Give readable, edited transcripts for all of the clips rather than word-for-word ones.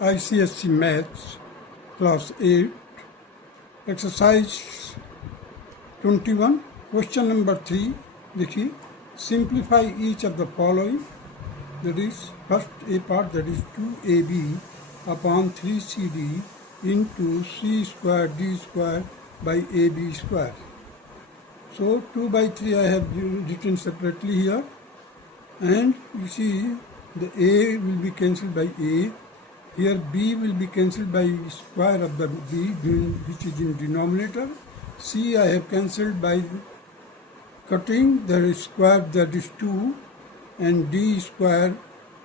ICSE Maths Class 8 Exercise 21 Question number 3 देखिए simplify each of the following, that is first A part, that is 2AB upon 3CD into C square D square by AB square. So 2 by 3 I have written separately here, and you see the A will be cancelled by A. Here B will be cancelled by square of the B, which is in denominator. C I have cancelled by cutting the square, that is 2, and D square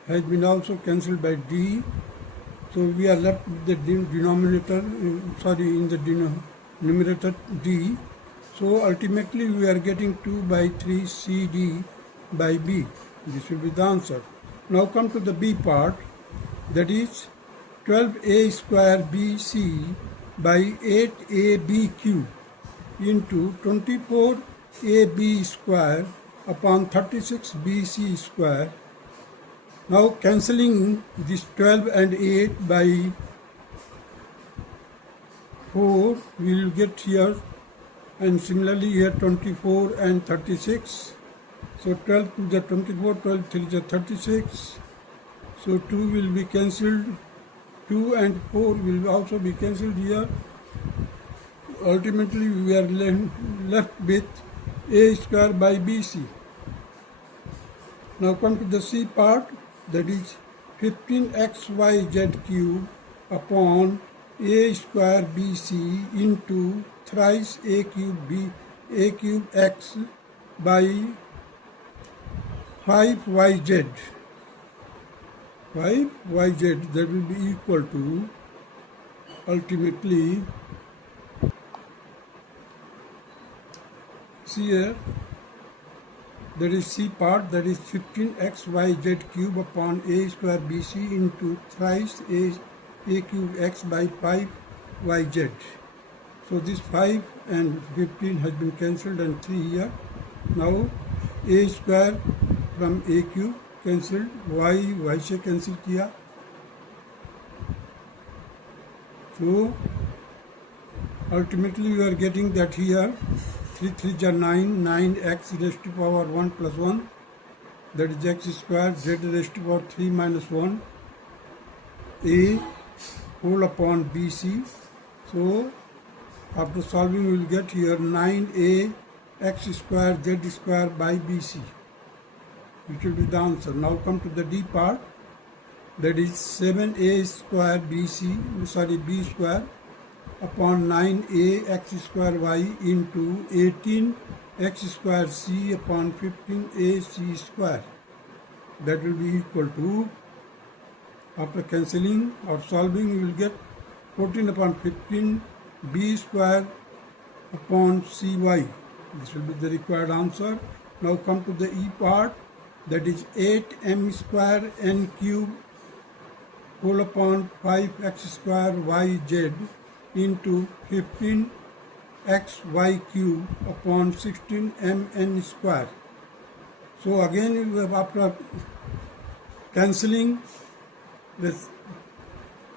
has been also cancelled by D. So we are left with the denominator, in the numerator D. So ultimately we are getting 2 by 3 CD by B. This will be the answer. Now come to the B part, that is 12A square BC by 8AB cube into 24AB square upon 36BC square. Now cancelling this 12 and 8 by 4, we will get here, and similarly here 24 and 36. So 12 to the 24, 12 3 the 36. So 2 will be cancelled. 2 and 4 will also be cancelled here. Ultimately we are left with A square by BC. Now come to the C part, that is 15xyz cube upon A square BC into thrice A cube x by 5yz. 5yz, that will be equal to ultimately, see here, that is C part, that is 15xyz cube upon A square BC into thrice A cube x by 5yz. So this 5 and 15 has been cancelled, and 3 here. Now A square from A cube cancelled, y से cancel किया. So ultimately we are getting that here 3 3 are 9, 9x raised to power 1 plus 1, that is x square, z raised to power 3 minus 1, A whole upon BC. So after solving we will get here 9a x square z square by BC, which will be the answer. Now come to the D part, that is 7a square B square upon 9a x square y into 18 x square c upon 15a c square. That will be equal to, after cancelling or solving, we will get 14 upon 15 b square upon cy. This will be the required answer. Now come to the E part, that is 8m square n cube whole upon 5x square yz into 15xy cube upon 16mn square. So again, after cancelling this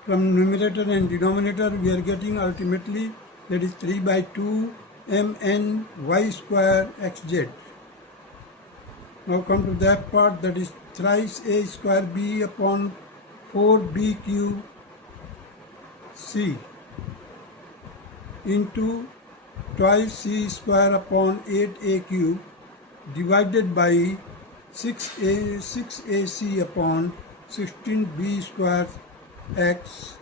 from numerator and denominator, we are getting ultimately, that is 3 by 2 mn y square xz. Now come to that part, that is thrice a square b upon 4b cube c into twice c square upon 8a cube divided by 6ac upon 16b square x.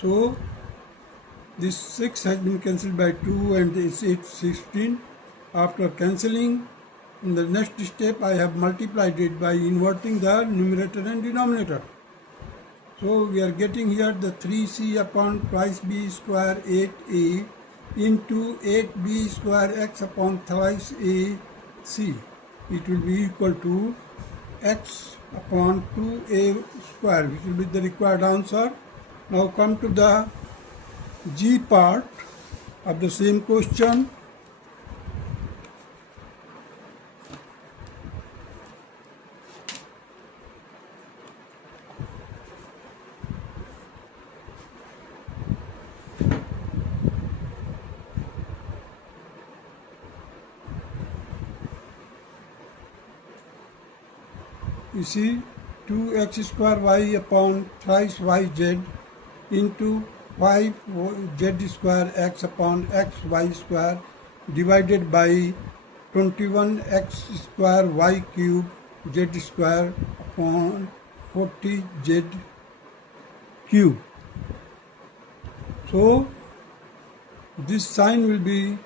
So this 6 has been cancelled by 2 and it's 16. After cancelling, in the next step I have multiplied it by inverting the numerator and denominator. So we are getting here the 3c upon twice b square 8a into 8b square x upon thrice a c. It will be equal to x upon 2a square, which will be the required answer. Now come to the G part of the same question. you see 2x square y upon thrice yz into 5z square x upon xy square divided by 21x square y cube z square upon 40z cube. So this sign will be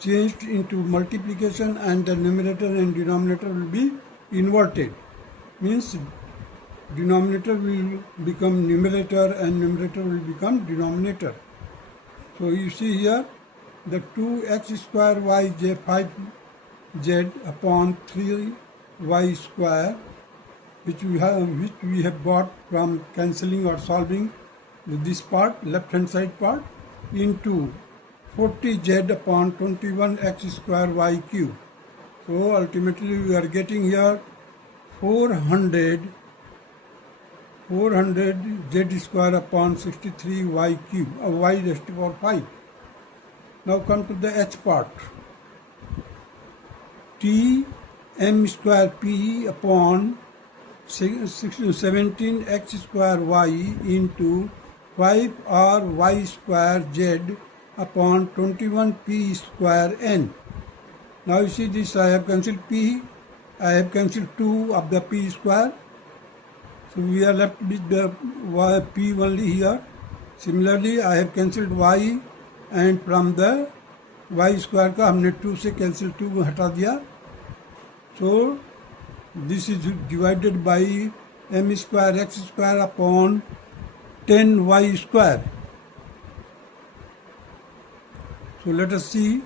changed into multiplication and the numerator and denominator will be inverted. Means denominator will become numerator and numerator will become denominator. So you see here the 2x square yj 5z upon 3y square which we have got from cancelling or solving this part, left hand side part, into 40z upon 21x square y cube. So ultimately we are getting here 400 z square upon 63 y cube, y raised to power 5. Now come to the h part. T m square p upon 17x square y into 5r y square z upon 21p square n. Now you see this, I have cancelled p, I have cancelled 2 of the p square. So we are left with the p only here. Similarly, I have cancelled y and from the y square का हमने 2 से cancel 2 हटा दिया. So this is divided by m square x square upon 10y square. So let us see.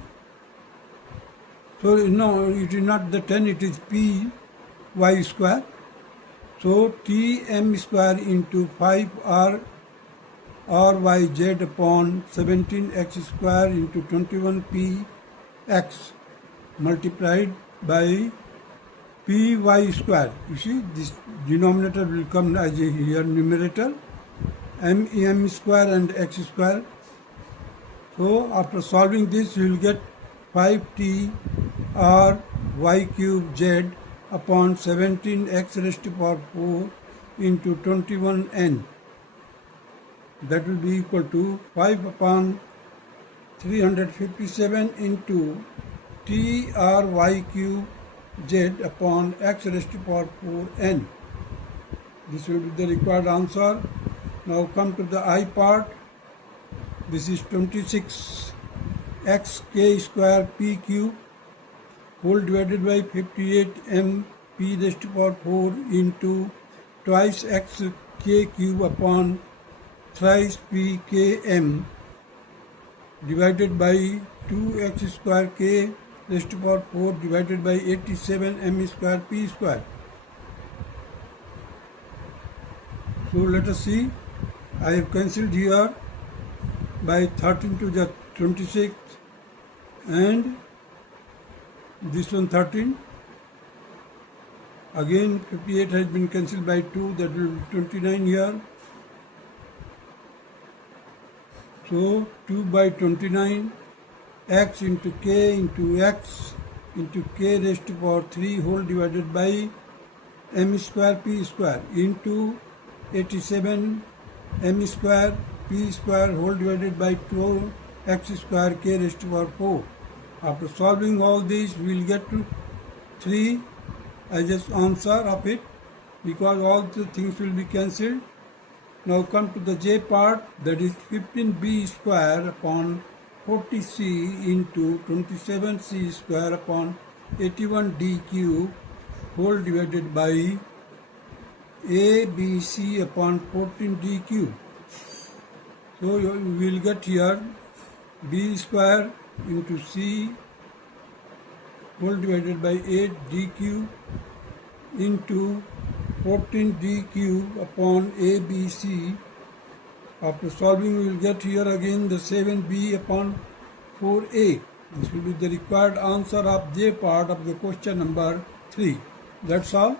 So no, it is not the 10, it is p y square. So t m square into 5r y z upon 17x square into 21p x multiplied by p y square. You see this denominator will come as a here numerator, m square and x square. So after solving this you will get 5t r y cube z upon 17x raised to power 4 into 21n. That will be equal to 5 upon 357 into t r y cube z upon x raised to power 4n. This will be the required answer. Now come to the I part. This is 26 x k square p cube whole divided by 58 m p raised to power 4 into twice x k cube upon thrice p k m divided by 2x square k raised to power 4 divided by 87 m square p square. So let us see. I have cancelled here by 13 to the 26 and this one 13. Again 58 has been cancelled by 2, that will be 29 here. So 2 by 29 x into k into x into k raised to power 3 whole divided by m square p square into 87 m square p square whole divided by 2 x square k raised to power 4. After solving all these, we will get to 3 as the answer of it because all the things will be cancelled. Now come to the j part, that is 15b square upon 40c into 27c square upon 81d cube whole divided by abc upon 14d cube. So we will get here b square into c whole divided by 8d cube into 14d cube upon abc. After solving we will get here again the 7b upon 4a. This will be the required answer of J part of the question number 3. That's all.